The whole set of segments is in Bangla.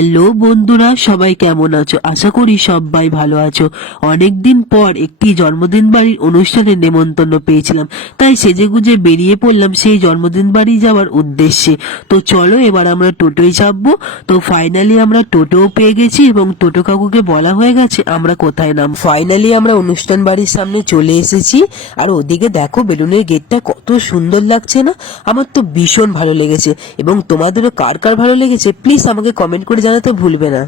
হ্যালো বন্ধুরা, সবাই কেমন আছো? আশা করি সবাই ভালো আছো। অনেকদিন পর একটি জন্মদিন বাড়ির অনুষ্ঠানে নেমন্তন্ন পেয়েছিলাম, তাই সেজেগুজে বেরিয়ে পড়লাম সেই জন্মদিন বাড়ি যাওয়ার উদ্দেশ্যে। তো চলো এবার আমরা টোটোয় চাপবো। তো ফাইনালি আমরা টোটোও পেয়ে গেছি এবং টোটো কাকুকে বলা হয়ে গেছে আমরা কোথায় নাম। ফাইনালি আমরা অনুষ্ঠান বাড়ির সামনে চলে এসেছি। আর ওদিকে দেখো বেলুনের গেটটা কত সুন্দর লাগছে না? আমার তো ভীষণ ভালো লেগেছে, এবং তোমাদেরও কার কার ভালো লেগেছে প্লিজ আমাকে কমেন্ট করে জানাতে ভুলবে না।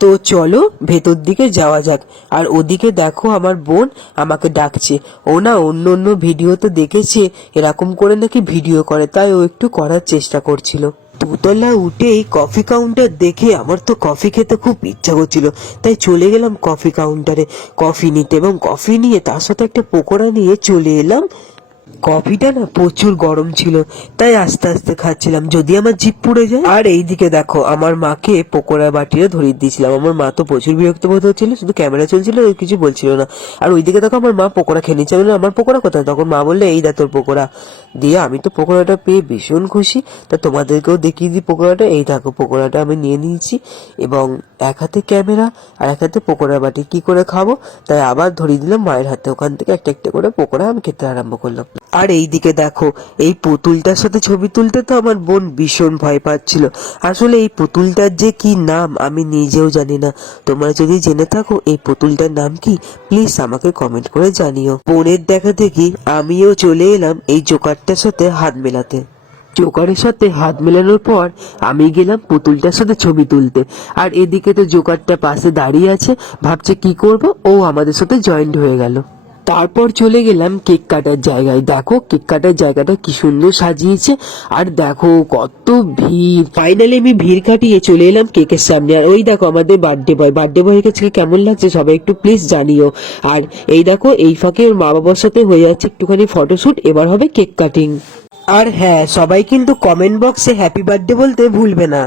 তো চলো ভেতর দিকে যাওয়া যাক। আর ওদিকে দেখো আমার বোন আমাকে ডাকছে। ও না অন্য অন্য ভিডিওতে দেখেছে এরকম করে নাকি ভিডিও করে, তাই ও একটু করার চেষ্টা করছিল। দোতলা উঠেই কফি কাউন্টার দেখে আমার তো কফি খেতে খুব ইচ্ছা করছিল, তাই চলে গেলাম কফি কাউন্টারে কফি নিতে, এবং কফি নিয়ে তার সাথে একটা পকোড়া নিয়ে চলে এলাম। কফিটা না প্রচুর গরম ছিল, তাই আস্তে আস্তে খাচ্ছিলাম যদি আমার জিভ পুড়ে যায়। আর এইদিকে দেখো আমার মাকে পকোড়া বাটিটা ধরিয়ে দিয়েছিলাম। আমার মা তো প্রচুর বিরক্ত বোধ হচ্ছিল, শুধু ক্যামেরা চলছিল, কিছু বলছিল না। আর ওইদিকে দেখো আমার মা পকোড়া খেয়ে নিচ্ছে। বললো আমার পকোড়া কোথায়? তখন মা বললে এই দা তোর পকোড়া। দিয়ে আমি তো পকোড়াটা পেয়ে ভীষণ খুশি, তা তোমাদেরকেও দেখিয়ে দিই পকোড়াটা। এই দেখো পকোড়াটা আমি নিয়ে নিয়েছি, এবং এক হাতে ক্যামেরা আর এক হাতে পকোড়া বাটি। কি করে খাবো, তাই আবার ধরিয়ে দিলাম মায়ের হাতে। ওখান থেকে একটা একটা করে পকোড়া আমি খেতে আরম্ভ করলাম। আর এইদিকে দেখো এই পুতুলটার সাথে ছবি তুলতে তো আমার বোন ভীষণ ভয় পাচ্ছিল। আসলে এই পুতুলটার যে কি নাম আমি নিজেও জানি না। তোমরা যদি জেনে থাকো এই পুতুলটার নাম কি প্লিজ আমাকে কমেন্ট করে জানিও। বোনের দেখা দেখি আমিও চলে এলাম এই জোকারটার সাথে হাত মেলাতে। জোকারের সাথে হাত মেলানোর পর আমি গেলাম পুতুলটার সাথে ছবি তুলতে। আর এদিকে তো জোকারটা পাশে দাঁড়িয়ে আছে, ভাবছে কি করব, ও আমাদের সাথে জয়েন্ট হয়ে গেল। তারপর চলে গেলাম কেক কাটার জায়গায়। দেখো কেক কাটার জায়গাটা কি সুন্দর সাজিয়েছে, আর দেখো কত ভিড়। ফাইনালি আমি ভিড় কাটিয়ে চলে এলাম কেকের সামনে। আর ওই দেখো আমাদের বার্থডে বয়ের কাছে কেমন লাগছে সবাই একটু প্লিজ জানিও। আর এই দেখো এই ফাঁকে ওর মা বাবার সাথে হয়ে যাচ্ছে একটুখানি ফটোশুট, এবার হবে কেক কাটিং। আর হ্যাঁ, সবাই কিন্তু কমেন্ট বক্সে হ্যাপি বার্থডে বলতে ভুলবে না।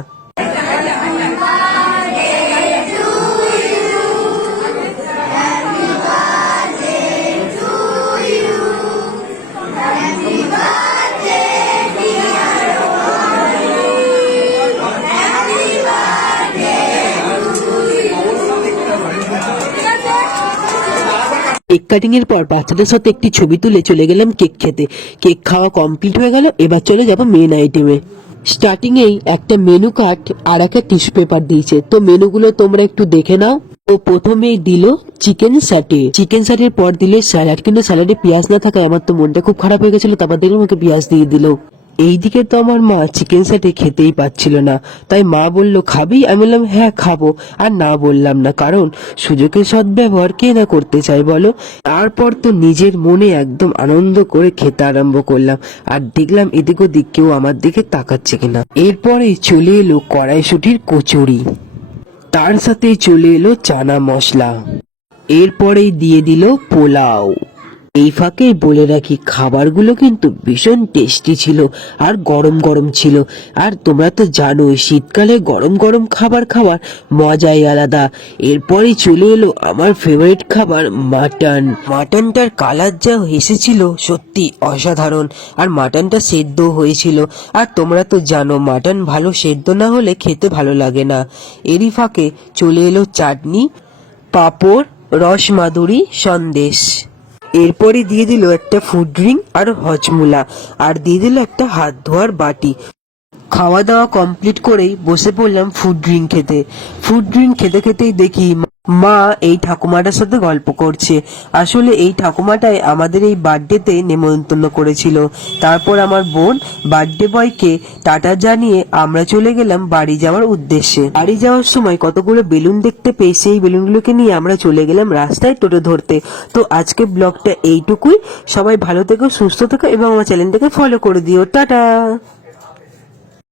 কেক কাটিং এর পর বাচ্চাদের সাথে একটি ছবি তুলে চলে গেলাম কেক খেতে। কেক খাওয়া কমপ্লিট হয়ে গেল, এবার চলে যাবো মেন আইটেমে। স্টার্টিং এই একটা মেনু কার্ড আর একটা টিস্যু পেপার দিয়েছে, তো মেনুগুলো তোমরা একটু দেখে নাও। তো প্রথমেই দিল চিকেন স্যাটের পর দিল স্যালাড, কিন্তু স্যালাডে পেঁয়াজ না থাকায় আমার তো মনটা খুব খারাপ হয়ে গেছিল। তারপর দেখলাম ওকে পেঁয়াজ দিয়ে দিল। এইদিকে তো আমার মা চিকেন স্যাটে খেতেই পাচ্ছিল না, তাই মা বলল খাবি? আমি বললাম হ্যাঁ খাবো, আর না বললাম না, কারণ সুযোগের সদ্ব্যবহার কে না করতে চাই বলো। তারপর তো নিজের মনে একদম আনন্দ করে খেতে আরম্ভ করলাম, আর দেখলাম এদিক ওদিক কেউ আমার দিকে তাকাচ্ছে কিনা। এরপরে চলে এলো কড়াইশুঁটির কচুরি, তার সাথে চলে এলো চানা মশলা, এরপরেই দিয়ে দিল পোলাও। এই ফাঁকে বলে রাখি খাবারগুলো কিন্তু ভীষণ টেস্টি ছিল, আর গরম গরম ছিল। আর তোমরা তো জানোই শীতকালে গরম গরম খাবার খাবার মজাই আলাদা। এরপরে চলে এলো আমার ফেভারিট খাবার মাটনটার কালার যা এসেছিল সত্যি অসাধারণ, আর মাটনটা সেদ্ধ হয়েছিল। আর তোমরা তো জানো মাটন ভালো সেদ্ধ না হলে খেতে ভালো লাগে না। এরই ফাঁকে চলে এলো চাটনি, পাঁপড়, রসমাদুরি, সন্দেশ। এরপরে দিয়ে দিল একটা ফুড ড্রিঙ্ক আর হজমোলা, আর দিয়ে দিল একটা হাত ধোয়ার বাটি। খাওয়া দাওয়া কমপ্লিট করেই বসে পড়লাম ফুড ড্রিঙ্ক খেতে খেতেই দেখি মা এই ঠাকুমাটার সাথে গল্প করছে। আসলে এই ঠাকুমাটাই আমাদের এই বার্থডেতে নেমন্তন্ন করেছিল। তারপর আমার বোন বার্থডে বয়কে টাটা জানিয়ে আমরা চলে গেলাম বাড়ি যাওয়ার উদ্দেশ্যে। বাড়ি যাওয়ার সময় কতগুলো বেলুন দেখতে পেয়ে সেই বেলুনগুলোকে নিয়ে আমরা চলে গেলাম রাস্তায় টোটো ধরতে। তো আজকে ব্লগটা এইটুকুই। সবাই ভালো থেকো, সুস্থ থেকো, এবং আমার চ্যানেলটাকে ফলো করে দিও। টাটা।